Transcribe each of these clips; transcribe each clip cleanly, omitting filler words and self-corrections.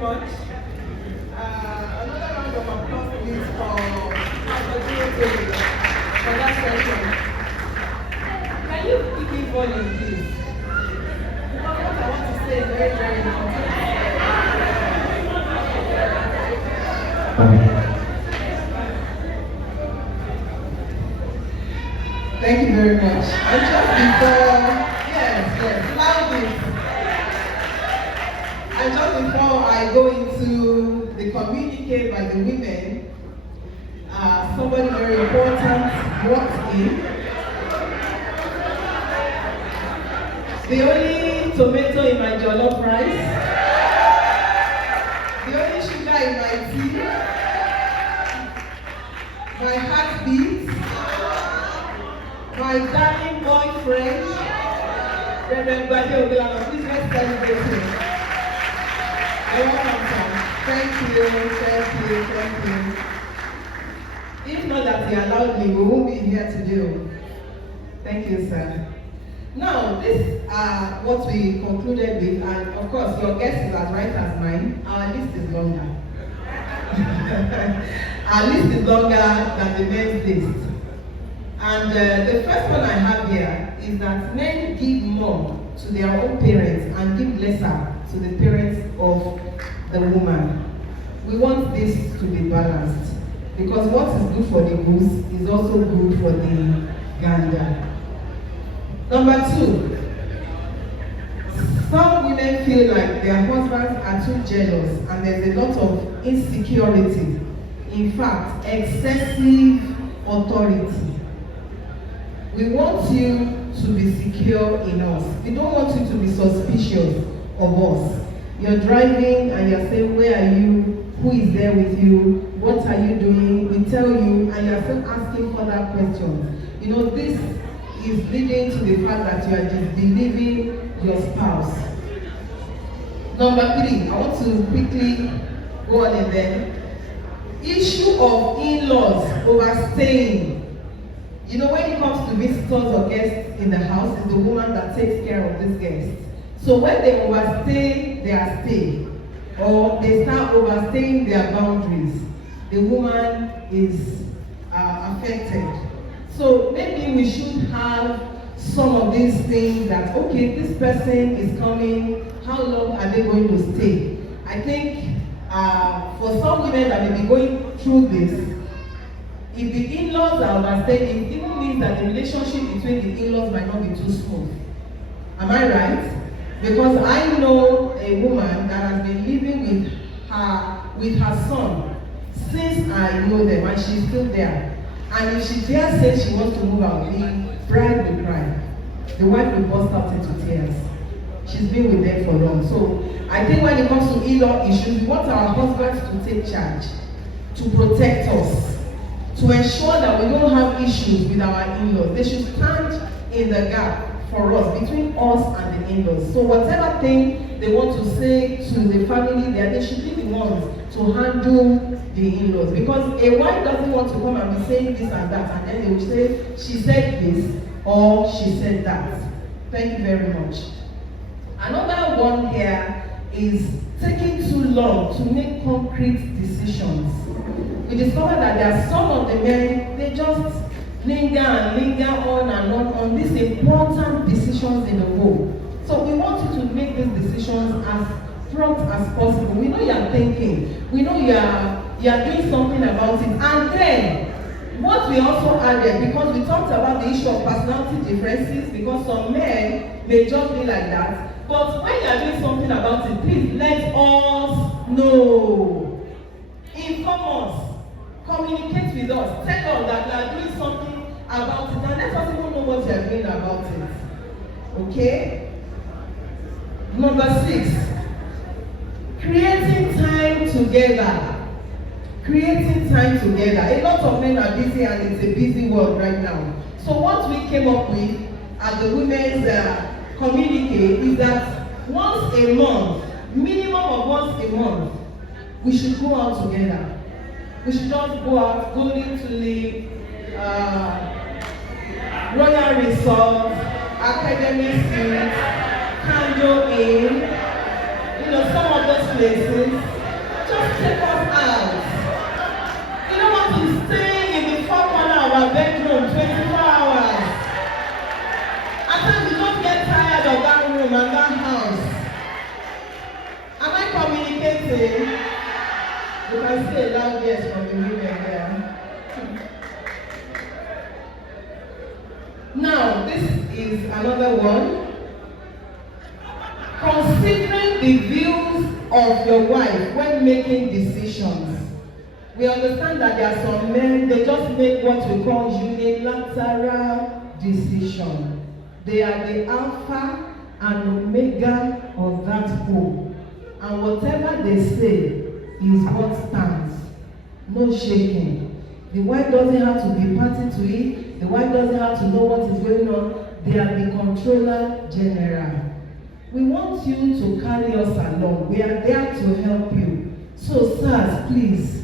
much. Another round of applause please for that session. Can you keep it volume, please? Because what I want to say is very, very important. Thank you very much. And just before, loudly. And just before I go into the communique by the women, somebody very important walked in. The only tomato in my jollof rice, the only sugar in my tea, my heartbeat, my darling boyfriend, Reverend Bade Obilano. Please let's celebrate him. You're welcome, sir. Thank you. If not that he allowed me, we won't be here today. Thank you, sir. Now, this are what we concluded with, and of course, your guest is as right as mine. Our list is longer. Our list is longer than the men's list. And the first one I have here is that men give more to their own parents and give lesser to the parents of the woman. We want this to be balanced because what is good for the goose is also good for the gander. Number 2, some women feel like their husbands are too jealous and there's a lot of insecurity. In fact, excessive authority. We want you to be secure in us. We don't want you to be suspicious of us. You're driving and you're saying, where are you? Who is there with you? What are you doing? We tell you and you're still asking further questions. You know, this is leading to the fact that you are disbelieving your spouse. Number 3, I want to quickly go on and then. Issue of in-laws overstaying. You know, when it comes to visitors or guests in the house, it's the woman that takes care of these guests. So when they overstay their stay, or they start overstaying their boundaries, the woman is affected. So maybe we should have some of these things that, okay, this person is coming, how long are they going to stay? I think for some women that may be going through this, if the in-laws are overstaying, it even means that the relationship between the in-laws might not be too smooth. Am I right? Because I know a woman that has been living with her son since I know them, and she's still there. And if she dare say she wants to move out, the bride will cry. The wife will burst out into tears. She's been with them for long. So I think when it comes to in-law issues, we want our husbands to take charge, to protect us, to ensure that we don't have issues with our in-laws. They should stand in the gap for us, between us and the in-laws. So whatever thing they want to say to the family, they should be the ones to handle the in-laws. Because a wife doesn't want to come and be saying this and that, and then they will say, she said this, or she said that. Thank you very much. Another one here is taking too long to make concrete decisions. We discovered that there are some of the men, they just linger on these important decisions in the home. So we want you to make these decisions as prompt as possible. We know you are thinking, we know you are doing something about it. And then, what we also added, because we talked about the issue of personality differences, because some men may just be like that. But when you are doing something about it, please let us know. Inform us. Communicate with us. Tell us that you are doing something about it. And let us even know what you are doing about it. Okay? Number 6. Creating time together. Creating time together. A lot of men are busy and it's a busy world right now. So what we came up with at the women's communique is that once a month, minimum of once a month, we should go out together. We should just go out, Golden Tulip, Royal Resort, Academy Suite, Candle Inn, some of those places. anything? You can see a loud yes from the women there. Now, this is another one. Considering the views of your wife when making decisions. We understand that there are some men, they just make what we call unilateral decision. They are the alpha and omega of that home. And whatever they say is what stands. No shaking. The wife doesn't have to be party to it. The wife doesn't have to know what is going on. They are the controller general. We want you to carry us along. We are there to help you. So, sirs, please,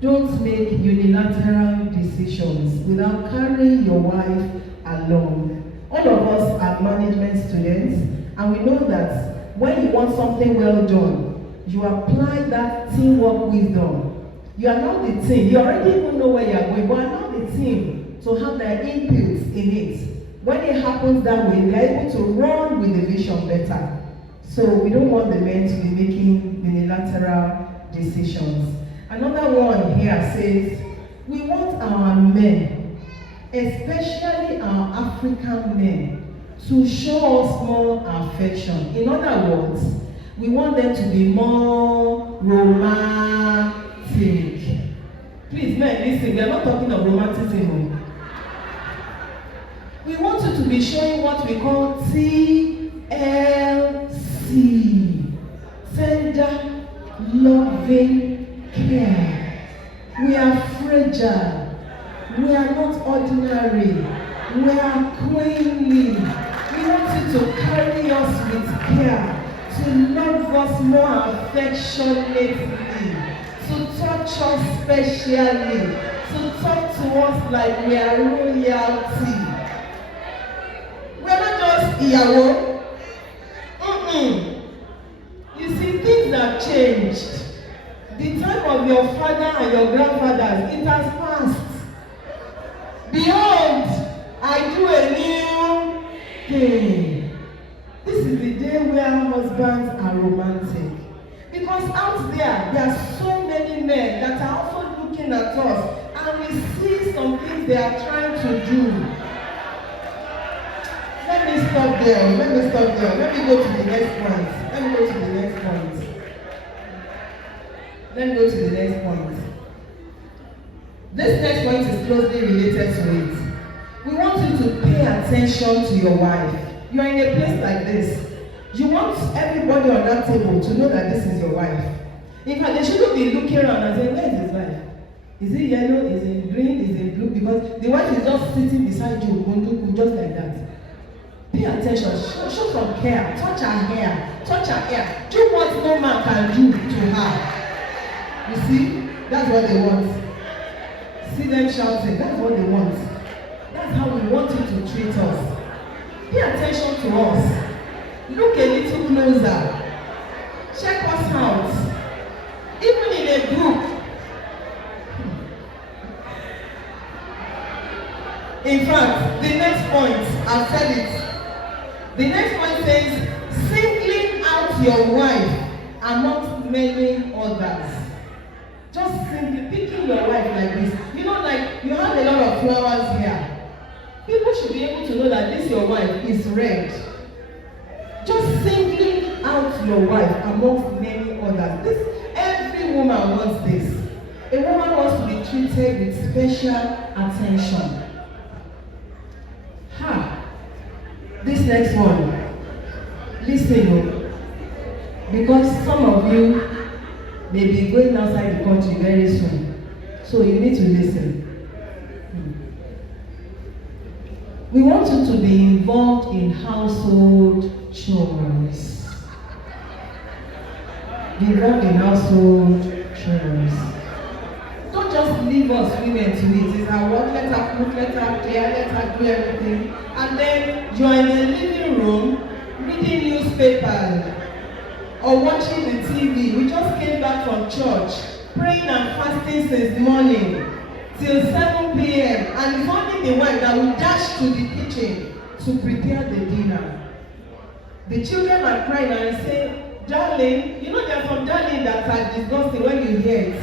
don't make unilateral decisions without carrying your wife along. All of us are management students, and we know that when you want something well done, you apply that teamwork wisdom. You are not the team. You already even know where you are going, but are not the team to have their inputs in it. When it happens that way, they are able to run with the vision better. So we don't want the men to be making unilateral decisions. Another one here says, we want our men, especially our African men, to show us more affection. In other words, we want them to be more romantic. Please, men, listen, we are not talking of romanticism. We want you to be showing what we call TLC. Tender, loving care. We are fragile. We are not ordinary. We are queenly. We want you to carry us with care, to love us more affectionately, to touch us specially, to talk to us like we are royalty. We are not just ìyàwó. You see, things have changed. The time of your father and your grandfathers, it has passed. Behold, I do a new thing. This is the day where husbands are romantic. Because out there are so many men that are also looking at us, and we see some things they are trying to do. Let me stop there. Let me go to the next point. Let me go to the next point. This next point is closely related to it. We want you to pay attention to your wife. You are in a place like this. You want everybody on that table to know that this is your wife. In fact, they shouldn't be looking around and saying, where is his wife? Is it yellow? Is it green? Is it blue? Because the wife is just sitting beside you, just like that. Pay attention, show some care, touch her hair, do what no man can do to her. You see, that's what they want. See them shouting, that's what they want. That's how we want you to treat us. Pay attention to us. Look a little closer. Check us out. Even in a group. In fact, the next point, I've said it. The next one says, singling out your wife amongst many others. Just simply picking your wife like this. You know, like you have a lot of flowers here. People should be able to know that this your wife is red. Just singling out your wife amongst many others. This, every woman wants this. A woman wants to be treated with special attention. This next one, listen, because some of you may be going outside the country very soon, so you need to listen. We want you to be involved in household chores. Be involved in household chores. Don't just leave us women to it. It's our work, let her cook, let her clear, let her do everything. And then you are in the living room reading newspapers or watching the TV. We just came back from church, praying and fasting since morning till 7 p.m. And it's only the wife that will dash to the kitchen to prepare the dinner. The children are crying and say, darling, you know there are some darling name that are disgusting when you hear it.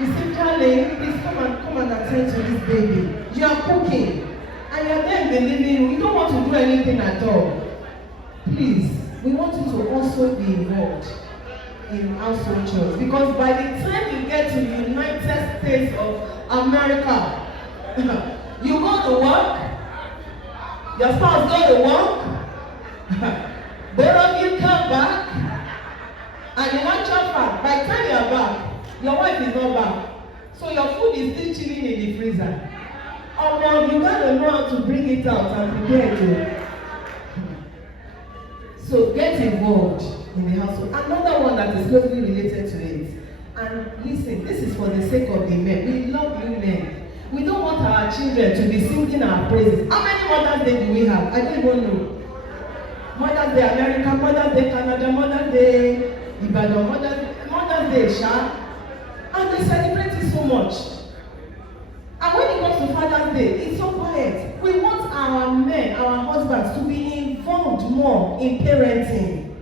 You say, darling, please come and attend to this baby. You are cooking. And you're there in the living room. You don't want to do anything at all. Please, we want you to also be involved in household chores. Because by the time you get to the United States of America, you go to work, your spouse go to work, both of you come back, and you want your back. By the time you are back, your wife is not back. So your food is still chilling in the freezer. Well, you gotta know how to bring it out and prepare it. So get involved in the household. Another one that is closely related to it. And listen, this is for the sake of the men. We love you men. We don't want our children to be singing our praises. How many Mother's Day do we have? I don't even know. Mother's Day America, Mother's Day Canada, Mother's Day Ibadan, Mother's Day Sha. And they celebrate it so much. And when it comes to Father's Day, it's so quiet. We want our men, our husbands, to be involved more in parenting.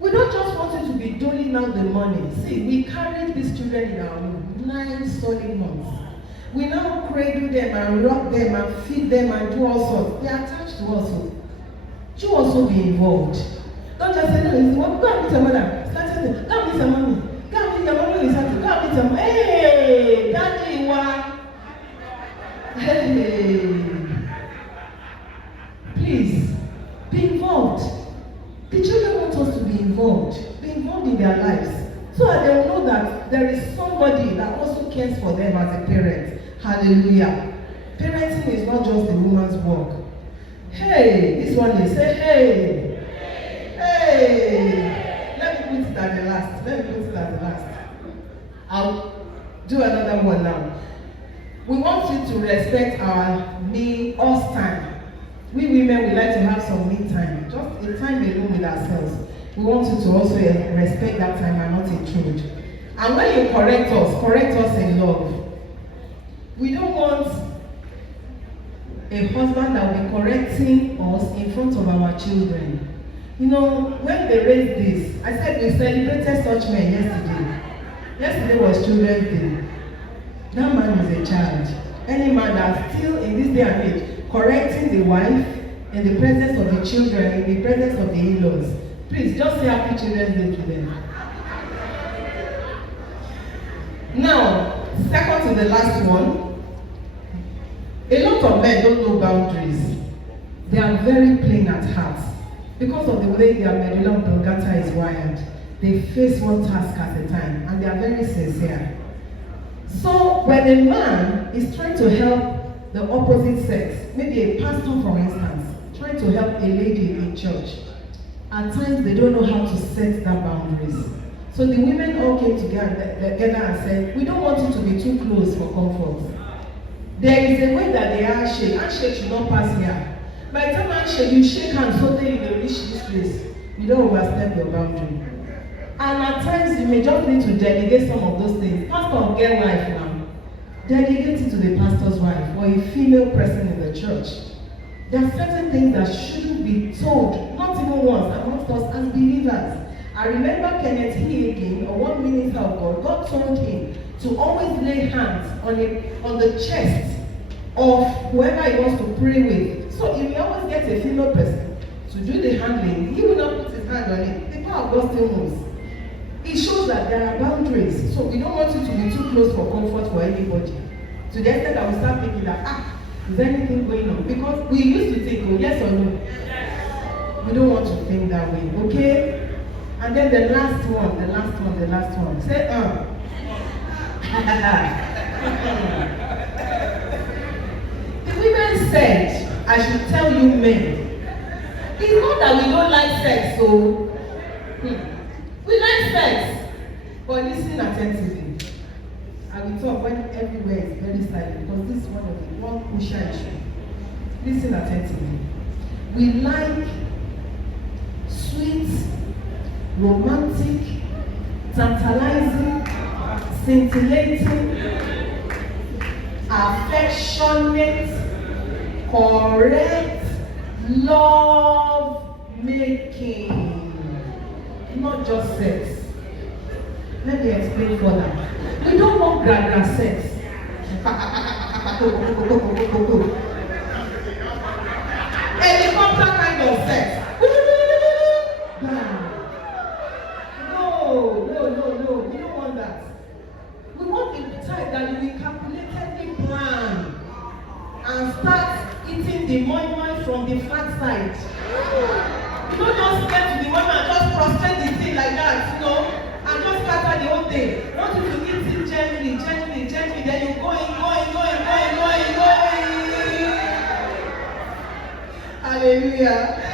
We don't just want you to be doling out the money. See, we carried these children in our womb 9 solid months. We now cradle them and rock them and feed them and do all sorts. They are attached to us. You also be involved. Don't just say, no, go and meet your mother. Start saying, go and meet your mommy. Go and meet your mommy. Go and meet your mom. Hey, daddy, what? Hey, please be involved. The children want us to be involved in their lives, so that they will know that there is somebody that also cares for them as a parent. Hallelujah. Parenting is not just the woman's work. Hey, this one is say, hey. Let me put it at the last. I'll do another one now. We want you to respect our us time. We women, we like to have some me time. Just a time alone with ourselves. We want you to also respect that time and not intrude. And when you correct us in love. We don't want a husband that will be correcting us in front of our children. You know, when they raised this, I said we celebrated such men yesterday. Yesterday was Children's Day. That man is a child. Any man that's still in this day and age correcting the wife in the presence of the children, in the presence of the in-laws, please just say happy Children's Day to them. Now, second to the last one, a lot of men don't know boundaries. They are very plain at heart. Because of the way their medulla oblongata is wired, they face one task at a time, and they are very sincere. So when a man is trying to help the opposite sex, maybe a pastor for instance, trying to help a lady in church, at times they don't know how to set that boundaries. So the women all came together and said, we don't want you to be too close for comfort. There is a way that they handshake. Handshake should not pass here. By the time handshake, you shake hands so that you will reach this place. You don't overstep your boundary. And at times you may just need to delegate some of those things. Pastor, get wife now. Delegate it to the pastor's wife or a female person in the church. There are certain things that shouldn't be told, not even once, amongst us as believers. I remember Kenneth Hagin, or one minister of God, God told him to always lay hands on the chest of whoever he wants to pray with. So if he always gets a female person to do the handling, he will not put his hand on it. The power of God still moves. It shows that there are boundaries. So we don't want you to be too close for comfort for anybody. To the extent that we start thinking that, is there anything going on? Because we used to think, oh, yes or no? Yes. We don't want to think that way, okay? And then the last one. Say, The women said, I should tell you men, it's not that we don't like sex, so we like sex, but listen attentively. I will talk when everywhere is very silent, because this is one crucial issue. Listen attentively. We like sweet, romantic, tantalizing, scintillating, affectionate, correct, love making, not just sex. Let me explain further. We don't want gra sex. Helicopter kind of sex. No. We don't want that. We want a type that you will calculatedly plan and start eating the moi from the flat side. You don't just get to the moi and just prostrate the thing like that, and just scatter the whole thing. I want you to eat it gently, then you going. Hallelujah.